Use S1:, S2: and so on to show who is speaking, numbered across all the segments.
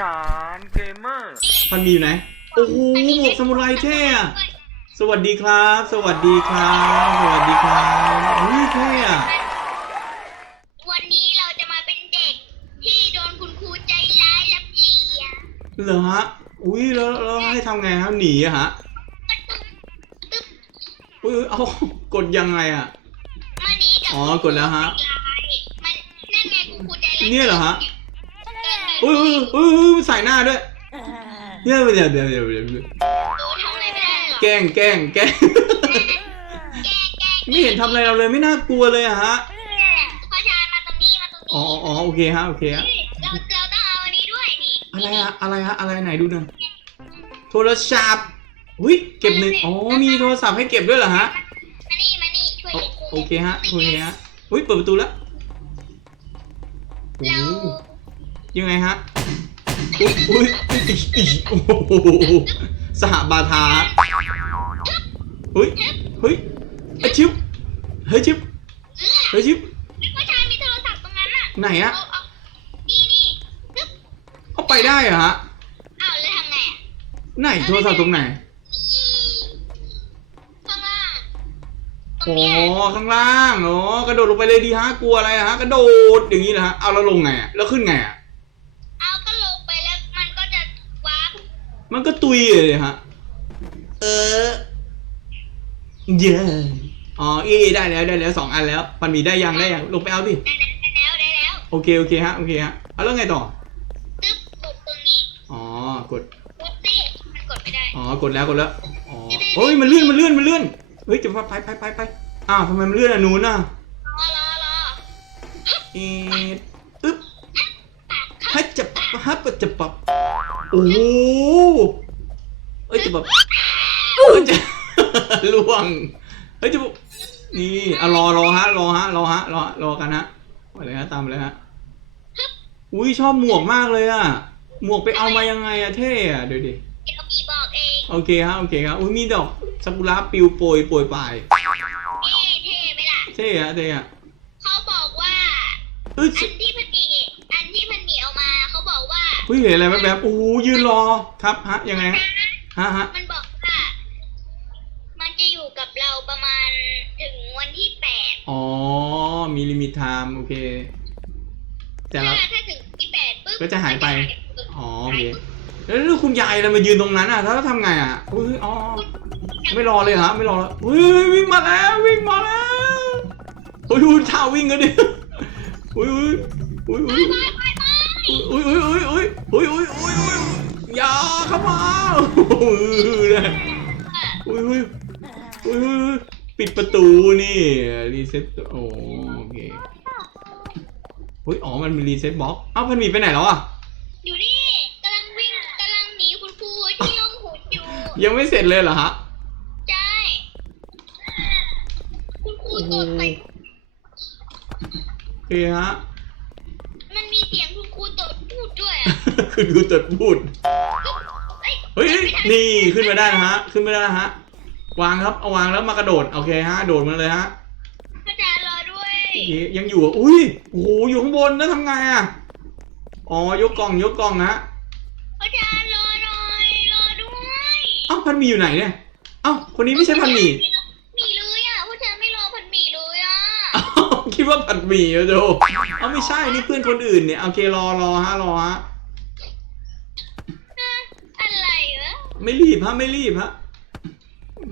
S1: ฉานเกมเมอร์
S2: พันมีอยู่ไหน โอ้โหหมวกซามูไรเท่อะสวัสดีครับ สวัสดีครับ สวัสดีครับอุ้ยเท่อะ
S3: วันนี้เราจะมาเป็นเด็กที่โดนคุณครูใจร้ายรับเลีย
S2: เหรอฮะ อุ้ยแล้วแล้วให้ทำไงครับหนีอะฮะ
S3: มาตุ้มตึ๊บ
S2: อุ้ยเอากดยังไงอะ
S3: มาหนีกับ
S2: อ๋อกดแล้วฮะ
S3: ใจร้ายมันนั่นไงคุณครูใจร้าย
S2: เนี่ยเหรอฮะ
S3: เอุ้
S2: ย
S3: อ
S2: อุ้ยอุ้ยอุ้ยใส่หน้าด้วยเนี่ยเดี๋ยวเดี๋ยวเดี๋ยวเดี๋ยวแกล้งแกล้งแกล้ง
S3: แกงแกง
S2: ไม่เห็นทำอะไรเราเลยไม่น่ากลัวเลยอะฮะ
S3: พ่อชายมาตรงนี้มาตรงนี้
S2: อ๋ออ๋อโอเคฮะโอเคฮะ
S3: เราเราต้องเอาอันนี้ด้วยนี่
S2: อะไรฮะอะไรฮะอะไรไหนดูหน่อยโทรศัพท์อุ้ยเก็บหนึ่งอ๋อมีโทรศัพท์ให้เก็บด้วยเหรอฮะ
S3: มานี่มานี่ช่วย
S2: โอเคฮะโอเคฮะอุ้ยเปิดประตูแล้ว
S3: เรา
S2: ยังไงฮะ อุ้ยอุ้ยอุ๊ยอุ๊ยโอ้โหสหบาทาเฮ้ยเฮ้ยไอชิวเฮ้ยชิว
S3: เออ
S2: เฮ้ยชิว
S3: พ่อชายมีโทรศัพท์ตรงนั้นอะ
S2: ไหนอะ
S3: เอาเอานี่นี่ตึ๊บ
S2: เอาไปได้เหรอฮะ
S3: เอาแล้วทำไงอะ
S2: ไหนโทรศัพท์ตรงไหน
S3: ข้างล่างตร
S2: อ๋
S3: งเนี้ย
S2: อข้างล่างอ๋อกระโดดลงไปเลยดีฮะ กลัวอะไรอะฮะ กระโดดอย่างนี้นะฮะ เอาแล้วลงไงอะแล้วขึ้นไงอะ
S3: เอาก็ลงไปแล้วมันก็จะวาร์ป
S2: มันก็ตุยเลยฮะ เออ เย้อ๋อเอ้ได้แล้วได้แล้วสองอันแล้วปันหมีได้ยังได้ยังลงไปเอาดิ
S3: ได้แล้วได้แล้วได้แล้ว
S2: โอเคโอเคฮะโอเคฮะเอาแล้วไงต่อ
S3: ตึ๊บกดตรงนี้
S2: อ๋อกด
S3: กดสิมันกดไม่ได้
S2: อ๋อกดแล้วกดแล้ว อ๋อเฮ้ยมันเลื่อนมันเลื่อนมันเลื่อน เฮ้ยจะว่าไปไปไปไปอ้าวทำไมมันเลื่อนอะหนูน่ะ
S3: รอรอรอ
S2: เอ๊ะอึ๊บฮัจจะฮับจะปับ โอ้โหเอ้ยจะแบบเอ้ยจะ ล่วงเฮ้ยจะแบบนี่อะรอรอฮะรอฮะรอฮะรอรอกันฮะมาเลยฮะตามมาเลยฮะอุ้ยชอบหมวกมากเลยอะหมวกไปเอามายังไงอะเท่อะเดี๋ยวดิ
S3: เดี๋ยวพี่บอกเอง
S2: โอเคฮะโอเคครับอุ้ยมีดอกซากุระปลิวโปรยโปรยปลาย
S3: เท่เท่ไหมล่ะ
S2: เท่อะเท่อะ
S3: เขาบอกว่า
S2: เอ้ย
S3: อันที่มั
S2: ฮ้ยเห็นอะไรแบบแบบๆโอ้โหยืนรอครับฮะยังไงฮะฮะฮะ
S3: มันบอกว่ามันจะอยู่กับเราประมาณถึงวันที่แปด
S2: อ๋อมีลิมิตไทม์โอเค แต่
S3: ถ้า
S2: ละ
S3: ถ้าถึงที่แปดปุ๊บ
S2: ก็จะหายไป
S3: มันจะ
S2: อ๋อโอเคแล้วคุณยายเรามายืนตรงนั้นอะ แล้วทำไงอะอุ้ยอ๋อไม่รอเลยฮะไม่รอแล้วอุ้ยวิ่งมาแล้ววิ่งมาแล้วอุ้ยอุ้ยท่าวิ่งกันดิอุ้ยอุ้ยอุ้ย อุ้ย
S3: ไปไปไป
S2: อุ้ยอุ้ยอุ้ยอุ้ยอุ้ยอุ้ยอุ้ยอุ้ยอย่าเข้ามาอุ้ยเลยอุ้ยอุ้ยอุ้ยอุ้ยปิดประตูนี่รีเซ็ตโอ้โอเคอุ้ยอ๋อมันมีรีเซ็ตบล็อกเอ้าพันหมีไปไหนแล้วอะ
S3: อยู่นี่กำลังวิ่งกำลังหนีคุณครูที่ห้องหุ่นอยู่
S2: ยังไม่เสร็จเลยเหรอฮะ
S3: ใช่คุณครูตดใส่
S2: โอเคฮะ
S3: มันมีเสียงคุณครูตดพูดด้วย อะ
S2: คือดูตัดพูด
S3: เฮ้ย
S2: เฮ้ยเฮ้ย นี่ขึ้นมาได้นะฮะ ขึ้นมาได้นะฮะ วางครับ เอาวางแล้วมากระโดด โอเคฮะ โดดมาเลยฮะ
S3: พระอาจารย์รอด้วย
S2: โอเคยังอยู่อะอุ้ย โอ้โห อยู่ข้างบนแล้วทำไงอะ อ๋อ ยกกล่อง ยกกล่องนะ
S3: พระอาจารย์รอหน่อยรอด้วย
S2: เอ้าพันหมีอยู่ไหนเนี่ย เอ้าคนนี้ไม่ใช่พันหมี
S3: หมีเลยอะพระอาจารย์ไม่รอพันหมีเลยอะ
S2: เอ้าคิดว่าพันหมีอะโจเอ้าไม่ใช่นี่เพื่อนคนอื่นเนี่ยโอเครอรอฮะรอฮะ
S3: อะไรวะ
S2: ไม่รีบฮะไม่รีบฮะ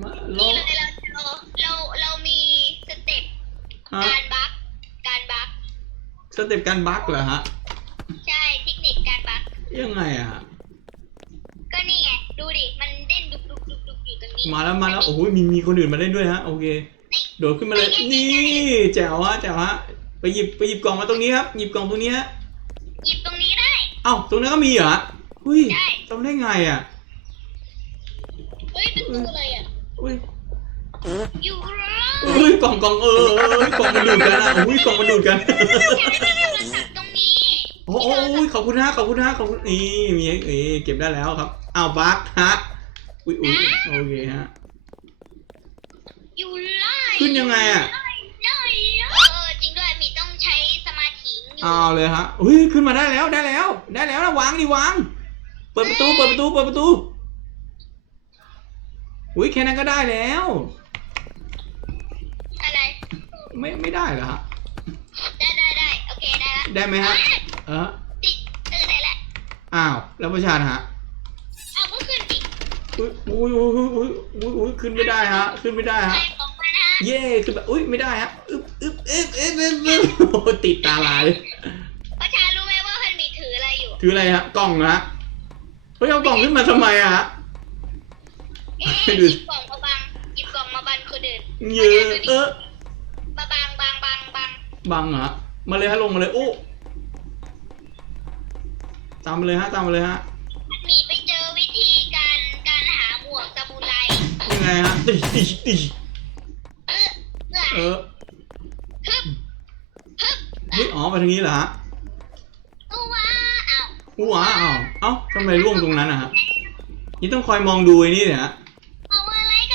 S2: มารอ
S3: นี่เลยเราเราเรามีสเต็ป
S2: ฮะ
S3: การบักการบัก
S2: สเต็ปการบั๊กเหรอฮะ
S3: ใช่เทคนิคการบัก
S2: ยังไงอะฮะ
S3: ก็นี่ไงดูดิมันเด้นดุกดุกดุกดุกอยู่ตรงนี้
S2: มาแล้วมาแล้วโอ้โหมีมีคนอื่นมาเล่นด้วยฮะโอเคโดดขึ้นมาเลยนี่แจ๋วฮะแจ๋วฮะไปหยิบไปหยิบกล่องมาตรงนี้ครับหยิบกล่องตรงนี้ฮะ
S3: หยิบตรงนี้ได้
S2: เอ้าตรงนั้นก็มีเหรอหุ้ย
S3: ใช่
S2: ทำได้ไงอะ
S3: เฮ้ยเป็นตัวอะไรอะ
S2: อุ้ย
S3: อยู่รอ
S2: อุ้ยกล่องกล่องเออเออกล่องมันดูดกันอะอุ้ยกล่องมันดูดกัน
S3: ตรงนี้
S2: โอ้โหอุ้ยขอบคุณฮะขอบคุณฮะขอบคุณนี่มีนี่เก็บได้แล้วครับอ้าวบั๊กฮะอุ้ยอุ้ยโอเคฮะ
S3: อยู่ไล่
S2: ขึ้นยังไงอะ
S3: ไล่ไล่เออจริงด้วยมีต้องใช้สมาธิอยู่
S2: เอาเลยฮะอุ้ยขึ้นมาได้แล้วได้แล้ว ได้แล้วนะวางดิวางปิดประตูเปิดประตูเปิดประตู อุ้ยแค่นั้นก็ได้แล้ว
S3: อะไร
S2: ไม่ไม่ได้เหรอฮะ
S3: ได้ได้ได้โอเคได้ละ
S2: ได้ไหมฮะเออ
S3: ติดเออได้ละ
S2: อ้าวแล้วประชานฮะ
S3: เอาก็ขึ้นดิ
S2: อุ้ยอุ้ยอุ้ยอุ้ยอุ้ยอุ้ยขึ้นไม่ได้ฮะ ขึ้นไม่ได้
S3: ใคร
S2: ฮะ
S3: บอกมานะ
S2: เย่ขึ้นแบบอุ้ยไม่ได้ฮะอึ๊บอึ๊บอึ๊บอึ๊บอึ๊บอึ๊บโอ้โหติดตาลายเลย
S3: ประชารู้ไหมว่ามันมีถืออะไรอยู่
S2: ถืออะไรฮะกล่องนะฮะเฮ้ยเอากล่องขึ้นมาทำไมอะฮะ
S3: เอ๊ะ
S2: ให้
S3: ห
S2: ดู
S3: ยิบกล่องมาบังหยิบกล่องมาบังคนอื่น
S2: เยอะเออ
S3: มาบังบังบังบัง
S2: บังเหรอฮะมาเลยฮะลงมาเลยโอ้ตามมาเลยฮะตามมาเลยฮะ
S3: มันมีไปเจอวิธีการการหาหมวกซามูไร
S2: ยังไงฮะติติติ
S3: เออเออ
S2: เออ
S3: ฮึบฮึบ
S2: เฮ้ยอ๋อมาทางนี้เหรอฮะ
S3: อู้ว้าอ้าว
S2: อู้ว้าอ้าวเอ้าทำไมร่วงตรงนั้นอะฮะนี่ต้องคอยมองดูไอ้นี่เนี่ยฮะ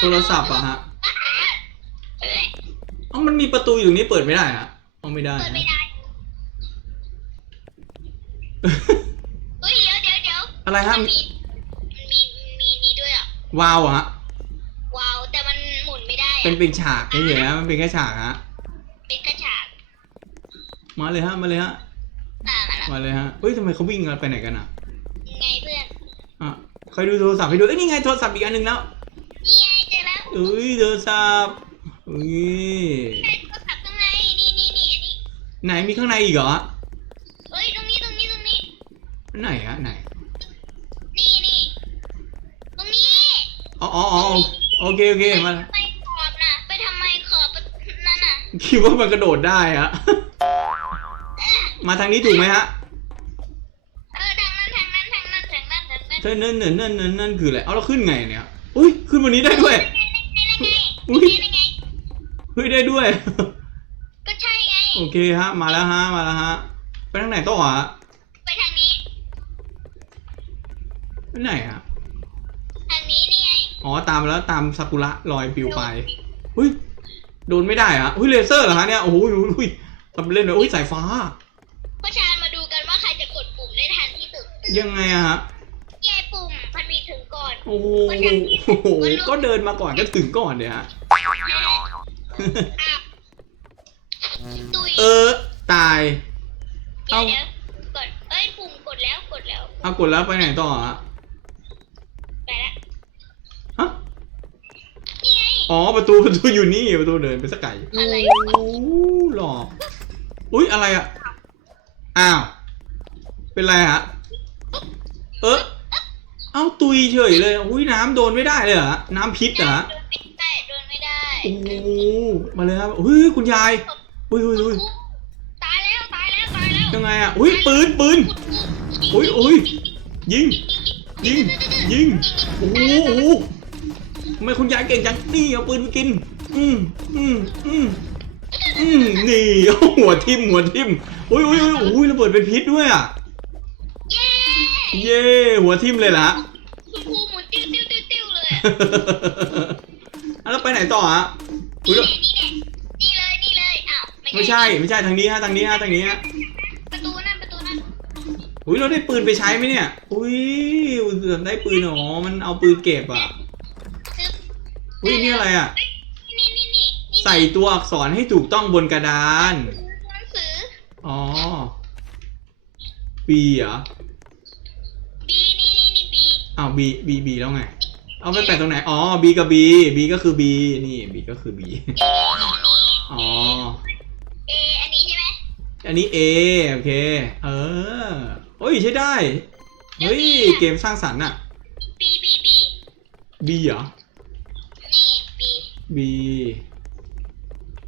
S2: ทรศัพท์อะฮะ
S3: เอ้ย
S2: เอ้ามันมีประตูอยู่ตรงนี้เปิดไม่ได้ฮะเอาไม่ได้
S3: เปิด
S2: ฮะ
S3: ไม่ได้ เฮ้ยเดี๋ยวเดี๋ยวเดี๋ยว
S2: อะไรฮะ
S3: มันมีมันมีมันมีนี่ด้วยอะ
S2: วาวอะฮะ
S3: ว้าวแต่มันหมุนไม่ได้อะ
S2: เป็นเป็นฉากเฉยๆฮะมันเป็นแค่ฉากฮะ
S3: เป็นกระฉาก
S2: มาเลยฮะ มาเลยฮะ
S3: อ่ามาละ
S2: มาเลยฮะเฮ้ยทำไมเขาวิ่งกันไปไหนกันอะ
S3: ไงเพื่อน
S2: อะคอยดูโทรศัพท์ให้ดูเอ้ยนี่ไงโทรศัพท์อีกอันหนึ่งแล้ว
S3: นี่ไง เจอแล้ว
S2: เอ้ยโทรศัพท์อุ้ย
S3: ใช่โทรศัพท์ข้างในนี่นี่นี่อันนี้
S2: ไหนมีข้างในอีกเหรอ
S3: เฮ้ยตรงนี้ตรงนี้ตรงนี้
S2: ไหนฮะไหน
S3: นี่นี่ตรงนี้
S2: อ๋ออ๋ออ๋อโอเคโอเคมาแล้ว
S3: ไปขอบน่ะไปทำไมขอบนั่นน่ะ
S2: คิดว่ามันกระโดดได้ฮะมาทางนี้ถูกไหมฮะ
S3: เออทางนั้นทางนั้นทางนั้นทางนั้นทางนั้น
S2: เธอเนิ่นเนิ่นเนิ่นเนิ่นเนิ่นคืออะไรเอาเราขึ้นไงเนี่ยอุ้ยขึ้นวันนี้ได้ด้วย
S3: ได้ไง
S2: อุ๊
S3: ได้
S2: ย
S3: ไงได้ไง
S2: เฮ้ยได้ด้วย
S3: ก็ใช่ไง
S2: โอเคฮะ มาแล้วฮะ มาแล้วฮะ ไปทางไหนต่อฮะ
S3: ไปทางนี้
S2: ไปไหนฮะ
S3: ทางนี้นี่ไง
S2: อ๋อ ตามมาแล้วตามซากุระลอยปลิวไปเฮ้ย โดนไม่ได้อะเฮ้ยเลเซอร์เหรอฮะเนี่ย โอ้โหอุ้ยทำเล่นเลยอุ้ยสายฟ้า
S3: ผู้ชายมาดูกันว่าใครจะกดปุ่มได้ทันที่สุด
S2: ยังไงอะฮะ
S3: แย่ปุ่มมันมีถึงก่ อน
S2: โอ้โหโอ้โหก็เดินมาก่อนก็ถึงก่อนเนี่ยฮะ
S3: อะตุย
S2: เออ ตาย
S3: เดี๋ย
S2: เอา
S3: วเดี๋ยวกด เอ้ยปุ่มกดแล้วกดแล้ว
S2: เอากดแล้วไปไหนต่อฮะ
S3: ไปแล้ว
S2: ฮะ
S3: นี่ไง
S2: อ๋อประตูประตูอยู่นี่ประตูเดินไปสักไก่
S3: อะไร
S2: โอ้หลอกอุ้ยอะไรอะอ้าว เป็นไรฮะ เออ เอ้าตุยเฉยเลยอุ้ยน้ำโดนไม่ได้เลยเหรอน้ำพิษเหรอ
S3: โดนไม่ได้โดนไม่ได้
S2: โอ้มาเลยครับเฮ้ยคุณยายอุ้ยอุ้ยอุ้ย
S3: ตายแล้วตายแล้วตายแล้ว
S2: ยังไงอะอุ้ยปืนปืนอุ๊ยอุ๊ยยิงยิงยิงโอ้โหโอ้โหทำไมคุณยายเก่งจังนี่เอาปืนไปกิน อืมอืมอืมอืมนี่เอาหัวทิ่มหัวทิ่มอุ้ยอุ้ยอุ้ยอุ้ยระเบิดเป็นพิษด้วยอะ
S3: เย้
S2: เย่หัวทิ่มเลยล่ะ
S3: คุณครูหมุนติ้วติ้วติ้วติ้วเลยอะ
S2: อะแล้วไปไหนต่อฮะอุ๊ย
S3: นี่แน่นี่แน่นี่เลยนี่เลยอ้าว
S2: ไม่ใช่ไม่ใช่ทางนี้ฮะทางนี้ฮะทางนี้ฮะ
S3: ประตูนั่นประตูนั่น
S2: อุ้ยเราได้ปืนไปใช้ไหมเนี่ยอุ้ยเกือบได้ปืนอ๋อมันเอาปืนเก็บอะ
S3: ซึบ
S2: อุ้ยนี่อะไรอะ
S3: นี่นี่นี่นี่
S2: ใส่ตัวอักษรให้ถูกต้องบนกระดาน
S3: หนังสือ
S2: อ๋อ B เหรอ
S3: บีนี่นี่นี่บี
S2: อ้าว B B B แล้วไง เอาไปแปะตรงไหน อ๋อ B กับ B B ก็คือ B นี่ B ก็คือ B อ๋อ
S3: เออันนี้ใช่ไหม
S2: อันนี้ A โอเค เออ โอ้ยใช้ได้ เฮ้ย เกมสร้างสรรค์อะ
S3: บีบีบี
S2: B เหรอ
S3: นี่บี
S2: B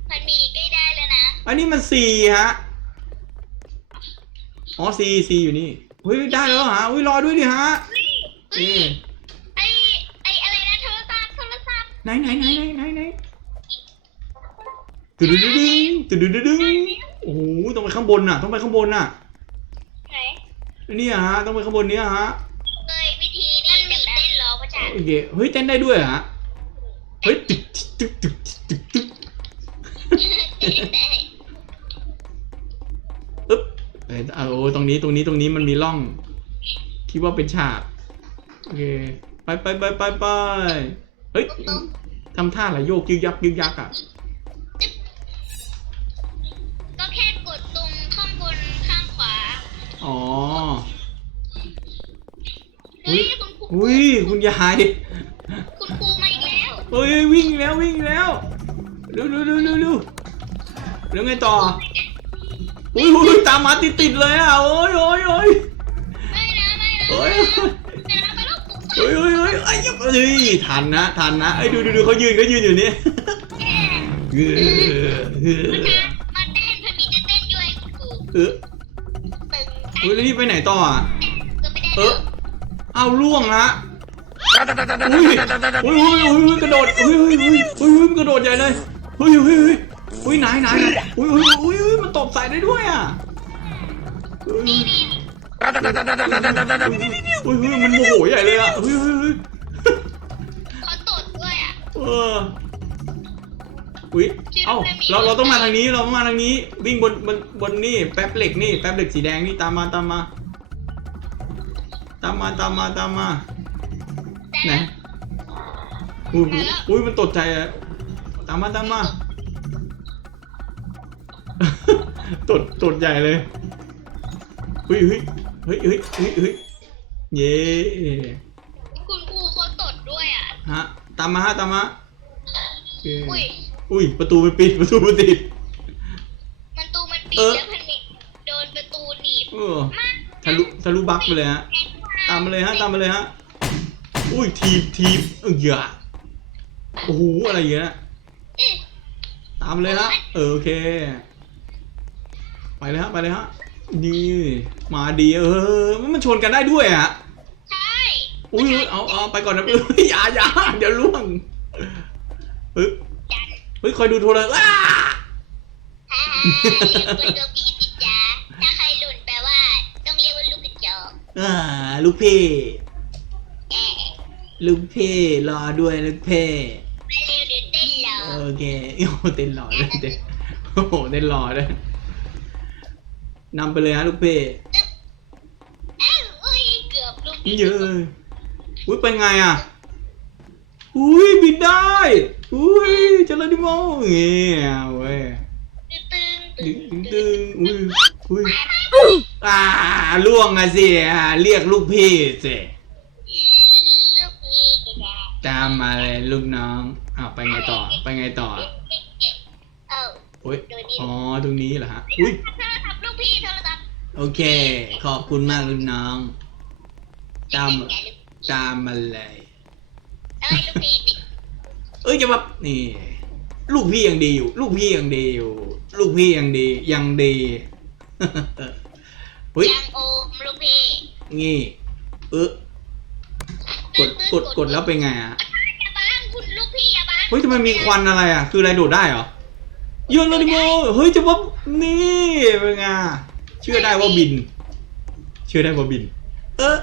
S3: มันมีใกล้ได้แล้วนะ
S2: อันนี้มัน C ฮะ อ๋อ C C อยู่นี่เฮ้ยได้แล้วเหรอฮะอุ้ยรอด้วยดิฮะ
S3: เฮ้
S2: เอย
S3: ไอไออะไรนะโทรศัพท์โทรศัพท์
S2: ไหนไหนไหนไหนไหนไหนตึดึดึดึงตึดึดึดึงโอ้โหต้องไปข้างบนน่ะ ต้องไปข้างบนน่ะ
S3: ไหน
S2: เนี่ยฮะ ต้องไปข้างบนเนี้ยฮะ
S3: เลยวิธีนี่มีเต้นเหรอพ่อจ๋า
S2: โอเคเฮ้ยเต้นได้ด้วยเหรอฮะเฮ้ยตึกตึกตึกตึกตึก
S3: เต้นได้
S2: อึ๊บเออเอาโอ้ตรงนี้ตรงนี้ตรงนี้มันมีร่อง คิดว่าเป็นฉาก โอเคไปไปไปไปไปเฮ้ยทำท่าอะไรโยกยึกยักยึกยักอะ
S3: ก็แค่กดตรงข้างบนข้างขวา
S2: อ๋อ
S3: เฮ้ยคุณครู
S2: อุ้ยคุณยาย
S3: คุณครูมาอีกแล้ว
S2: เฮ้ยวิ่งแล้ววิ่งแล้วเร็วเร็วเร็วเร็วเร็วแล้วไงต่ออุ้ยอุ้ยตามมาติดติดๆเลยอะโอ้ยโอ้ยโอ้ย
S3: ไม่นะไม่นะ
S2: เฮ้ยเฮ้ยเฮ้ยไอ้ยับเฮ้ยทันนะทันนะไอ้ดูดูดูเขายืนเขายืนอยู่นี่เออเออ
S3: มาเต้นพมีจะเต้นด้วยคุณครู
S2: เออ
S3: ตึง
S2: เฮ้ยแล้วนี่ไปไหนต่ออะเออเอาล่วงละอุ้ยอุ้ยอุ้ยอุ้ยกระโดดอุ้ยอุ้ยอุ้ยอุ้ยกระโดดใหญ่เลยอุ้ยอุ้ยอุ้ยอุ้ยไหนไหนอุ้ยอุ้ยอุ้ยมันตบใส่ได้ด้วยอะอุ้ ยอุ้ยอุ้ยมันโมโหใหญ่เลยอะอุ้ยอุ้ยอุ้ย
S3: เขาตดด้วยอะ
S2: เอออุ้ยเอ้าเราเราต้องมาทางนี้เราต้องมาทางนี้ วิ่งบนบนบนนี่แป๊บเหล็กนี่แป๊บเหล็กสีแดงนี่ตามมาตามมา ตามมาตามมาตามมาไหนอุ้ยอุ้ยมันตกใจอะตามมาตามมาตดตดใหญ่เลยเฮ้ยเฮ้ย เฮ้ยเฮ้ยเฮ้ยเฮ้ยเย้
S3: คุณครูเขาตดด้วยอะ
S2: ฮะ ตามมาฮะตามมาโอเค
S3: อุ้ย
S2: อุ้ย ประตูมันปิด ประตูมันติด
S3: มันตูมันปิด
S2: เออ
S3: แล้วพันนิโดนประตูหนีบ
S2: เออทะลุทะลุบักไปเลยฮะ ตามมาเลยฮะ ตามมาเลยฮะ อุ้ย ทีบทีบเอออย่าโอ้โห อะไรอย่างเงี้ย
S3: เอ๊ะ
S2: ตามมาเลยฮะ เออโอเค ไปเลยฮะ ไปเลยฮะ นี่ มาดีเออ มันชนกันได้ด้วยอะ
S3: ใช่
S2: อุ้ยเอาเอาไปก่อนนะเอ้ยอย่าอย่าเดี๋ยวล่วงเฮ้ย
S3: จัน
S2: เฮ้ยคอยดูโทรเลยว้า
S3: ฮ่าฮ่าเรียกว่าลูกพี่จิจ้าถ้าใครหล่นแปลว่า ต้องเรียกว่าลูกกระจอก
S2: อ่าลูกเพ่
S3: แอะ
S2: ลูกเพ่รอด้วยลูกเพ่
S3: มาเร็วเดี๋ยวเต้นเหรอ
S2: โอเคโอ้โหเต้นหล่อเลยเต้นโอ้โหเต้นหล่อเลย นำไปเลยฮะลูกเพ่
S3: อ้าวอุ้ยเกือบลูกพี่
S2: เยอะอุ้ยเป็นไงอะอุ้ยบินได้อุ้ยเจริญดิโมเงี้ยเว้ย
S3: ตึง
S2: ดึ
S3: ตึ
S2: ง
S3: ง
S2: ดึงดึงอุ้ยอุ้ยอ่าล่วงอะสิอะเรียกลูกพี่สิ
S3: ลูกพี่จิจ้า
S2: ตามมาเลยลูกน้องอ้าวไปไงต่อไปไงต่อ
S3: เอ้า
S2: อุ้ยอ๋อตรงนี้เหรอฮะอุ้ย
S3: โอ
S2: เค ขอบคุณมากลูกน้อง ตาม
S3: เล่นกัน
S2: ตามมาเลย
S3: เอ้ยลูกพี่ติด
S2: เอ้ยจะแบบนี่ ลูกพี่ยังดีอยู่ ลูกพี่ยังดีอยู่ ลูกพี่ยังดี ยังดี เฮ้ย
S3: ยังโอมลูกพี่
S2: งี้เออกดกดกดแล้วเป็นไงอะ
S3: อย่าบ้างคุณลูกพี่อย่าบ้าง
S2: เฮ้ยทำไมมีควันอะไรอะ คืออะไรโดดได้เหรอโยนโนดิโมเฮ้ยจะว่านี่เป็นไง เชื่อได้ว่าบิน เชื่อได้ว่าบิน เออ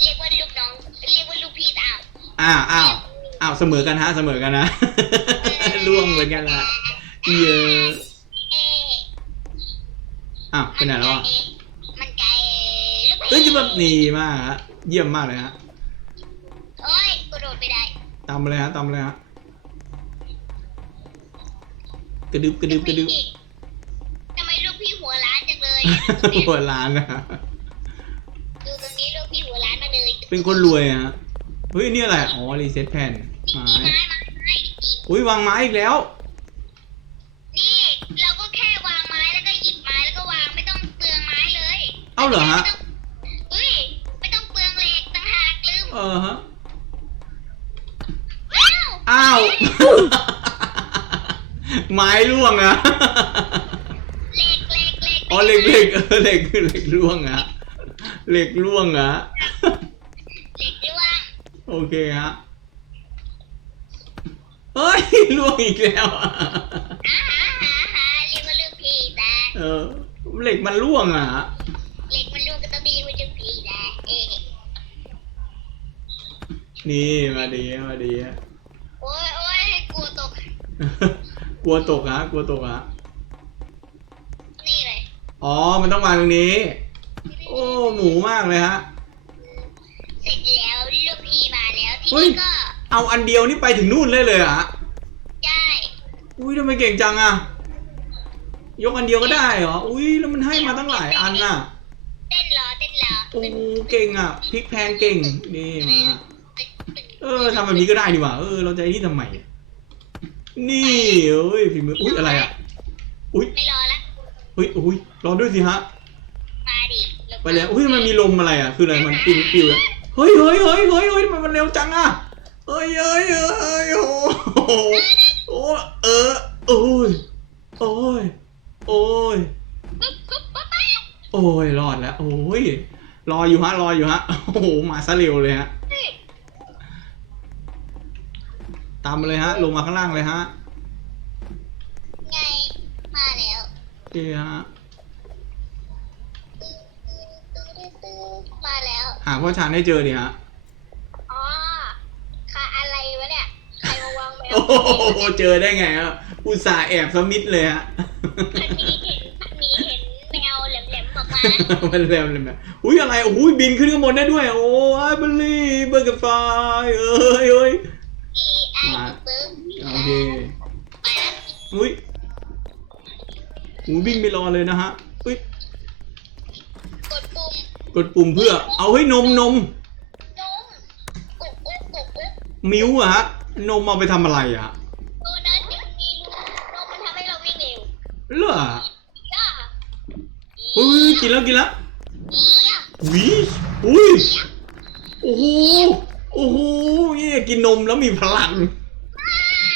S3: เรียกว่าลูกน้องเรียกว่าลูกพี่ตาม
S2: อ้าวอ้าวอ้าวเสมอกันฮะเสมอกันนะล่วงเหมือนกันละเยอะ
S3: เอ๊ะ
S2: อ้าวไปไหนแล้วอะ
S3: มันไกลลูกพี่
S2: เอ้ยจะแบบนี่มากฮะเยี่ยมมากเลยฮะ
S3: โอ้ยกระโดดไม่ได้
S2: ตามมาเลยฮะตามมาเลยฮะกระดึบกระดึบกระดึบ
S3: ทำไมลูกพี่หัวล้านจังเลย
S2: หัวล้านนะฮะ
S3: ดูตรงนี้ลูกพี่หัวล้านมาเลย
S2: เป็นคนรวยฮะเฮ้ยนี่อะไรอ๋อรีเซ็ตแผ่น
S3: มี
S2: ไม้
S3: ไม้มาให้อีก
S2: อุ้ยวางไม้อีกแล้ว
S3: นี่เราก็แค่วางไม้แล้วก็หยิบไม้แล้วก็วางไม่ต้องเปลืองไม้เลย
S2: เอ้าเหรอฮะ
S3: ไม่ต้องเฮ้ยไม่ต้องเปลืองเหล็กต่างหากลืม
S2: เออฮะ
S3: อ้าว
S2: อ้าวไม้ร่วงอะ
S3: เหล็กเหล็กเหล็ก
S2: อ๋อเหล็กเหล็กเออเหล็กเหล็กร่วงอะเหล็กร่วงอะ
S3: เหล็กร่วง
S2: โอเคฮะเฮ้ยร่วงอีกแล้วอะ
S3: อ่าฮะฮะฮะเรียกว่าลูกพี่แต่
S2: เออเหล็กมันร่วงอะ
S3: เหล็กมันร่วงก็ต้องเรียกว่าลูกพี่แต่เอ๊ะ
S2: นี่มาดีมาดี
S3: โอ้ยโอ้ยกลัวตก
S2: กลัวตกฮะกลัวตกฮะ
S3: นี่เลย
S2: อ๋อ มันต้องมาตรงนี้ โอ้ หมูมากเลยฮะ
S3: เสร็จแล้วที
S2: เฮ้ย
S3: นี้ก็
S2: เอาอันเดียวนี่ไปถึงนู่นเลยเลยเหรอฮะ
S3: ได้
S2: อุ้ยทำไมเก่งจังอะยกอันเดียวก็ได้เหรอ อุ้ยแล้วมันให้มาตั้งหลายอันน่ะ
S3: เต้นรอเต้นรอ
S2: โอ้เก่งอะพลิกแพงเก่ง นี่มา เออทำแบบนี้ก็ได้ดีกว่าเออ เราจะไอ้นี่ทำไมอะนี่เอ้ยฝีมือ อุ้ยอะไรอะ อุ้ย
S3: ไม่รอละ
S2: เฮ้ยอุ้ยรอด้วยสิฮะ
S3: มาดิ
S2: ไปแล้วอุ้ยมันมีลมอะไรอะ คืออะไร มันปิวปิวเลยเฮ้ยเฮ้ยเฮ้ยเฮ้ยเฮ้ยมันมันเร็วจังอะเฮ้ยเฮ้ยเฮ้ยโอ้โหโอ้เออโอ้ยโอ้ยโอ้ย
S3: ปุ๊บปุ๊บปุ๊บปุ๊บ
S2: โอ้ยรอดแล้ว โอ้ย รออยู่ฮะ รออยู่ฮะ โอ้โห มาซะเร็วเลยฮะ ตามมาเลยฮะ ลงมาข้างล่างเลยฮะ
S3: ไง มาแล้ว
S2: โอ เคฮะ
S3: มาแล้ว
S2: หาพ่อชานให้เจอดิฮะ
S3: อ๋อค่ะอะไรวะเนี่ย ใครมาวางแมว
S2: โอ้โห เจอได้ไงครับอุตส่าห์แอบสมิธเลยฮะ
S3: มันมีเห็นมันมีเห็นแมวแหลมๆออกมา
S2: มันเร็วเลยแบบอุ้ยอะไรโอ้ยบินขึ้นข้างบนได้ด้วย โอ้ยบัลลี่เบอร์กับไฟเอ้ยเอ้ย
S3: อีไอปึ๊บ
S2: โอเค
S3: ไปแล้ว
S2: อุ้ย หูวิ่งไปรอเลยนะฮะอุ้ย
S3: กดปุ่ม
S2: กดปุ่มเพื่อ เอาให้นมนม
S3: นมกดอุ๊บกดอุ๊บ
S2: มิ้วอะฮะ นมเอาไปทำอะไรอะ
S3: โดนัทยังมีรูนมมันทำให้เราวิ่งเร็ว
S2: เหรอ
S3: ย่า
S2: อุ้ยกินแล้วกินแล้ว
S3: ย่า
S2: วิอุ้ยโอ้โหโอ้โหนี่กินนมแล้วมีพลัง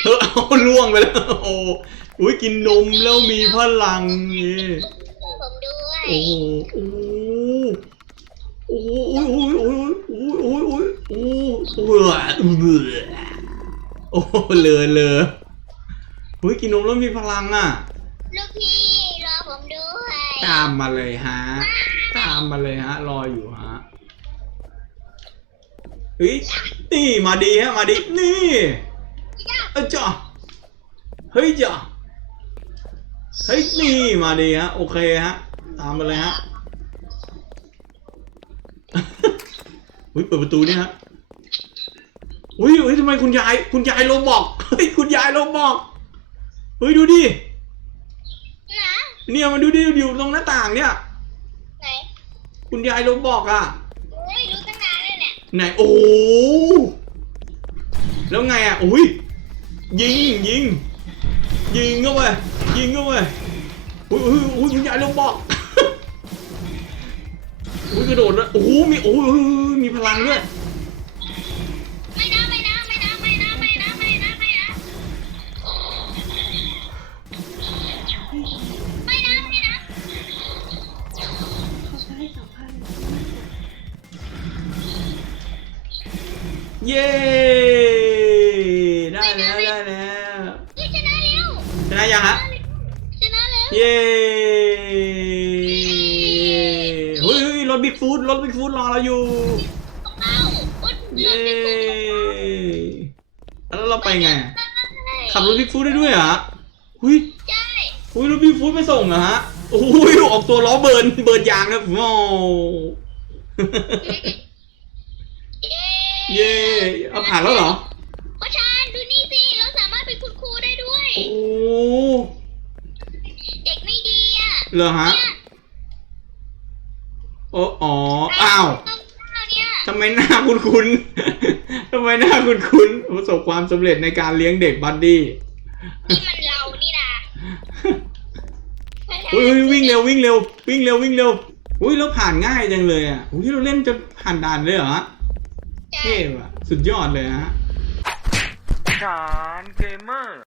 S2: เออเอาล่วงไปแล้วโอ้โห อุ้ยกินนมแล้วมีพลังนี่
S3: ผมด้วย
S2: โอ้โหโอ้โหโอ้โหโอ้ยโอ้ยโอ้ยโอ้ยโอ้ยโอ้ยโอ้ยโอ้โหเลอเลออุ้ยกินนมแล้วมีพลังอะ
S3: ลูกพี่รอผมด้วย
S2: ตามมาเลยฮะตามมาเลยฮะ รออยู่ฮะเฮ้ยนี่มาดีฮะมาดีนี่เอ้ยจ้ะเฮ้ยจ้ะ เฮ้ยนี่มาดีฮะโอเคฮะตามมาเลยฮะอุ้ยเปิดประตูนี่ฮะอุ้ยเฮ้ยทำไมคุณยายคุณยายโรบอกเฮ้ยคุณยายโรบอกเฮ้ยดูดิ
S3: นะ
S2: เนี่ยมาดูดิอยู่ตรงหน้าต่างเนี่ย
S3: ไหน
S2: คุณยายโรบอกอะ
S3: โอ้ยรู้ตั้งนานแล้วเนี่ย
S2: ไหนโอ้โหแล้วไงอะอุ้ยยิงยิงยิงเข้าไป ยิงเข้าไปอุ้ยอุ้ยอุ้ยคุณยายโรบอกอุ้ยกระโดดแล้วโอ้โหมีโอ้ยมีพลังด้วย
S3: ไม่นะไม่นะไม่นะไม่นะไม่นะไม่นะไม่นะไม่นะไม่นะ
S2: เย้ ฟูดรถบิ๊กฟูดรอเราอยู่
S3: เอ้าอุ๊ย
S2: เย้แล้วเราไปไงอะขับรถบิ๊กฟูดได้ด้วยเหรอหุย
S3: ใช่
S2: หุยรถบิ๊กฟูดไปส่งเหรอฮะโอ้ยออกตัวล้อเบิร์นเบิร์นยางนะโอ้
S3: เย้
S2: เย้เอาผ่านแล้วเหรอ
S3: พ่อชานดูนี่สิเราสามารถเป็นคุณครูได้ด้วย
S2: โอ้
S3: เด็กไม่ดีอะ
S2: เหรอฮะ
S3: เนี่ย
S2: โอ้อ๋ออ้าว
S3: ต้องเอาเนี่ย
S2: ทำไมหน้าคุณคุณทำไมหน้าคุณคุณประสบความสำเร็จในการเลี้ยงเด็กบัดดี้
S3: นี่มันเรานี่นะ
S2: อุ้ยวิ่งเร็ววิ่งเร็ว วิ่งเร็ววิ่งเร็วอุ้ยแล้วผ่านง่ายจังเลยอะอุ้ยเราเล่นจนผ่านด่านเลยเหรอฮะ
S3: ใช่
S2: เท่ว่ะสุดยอดเลยฮะ
S1: ฐานเกมเมอร์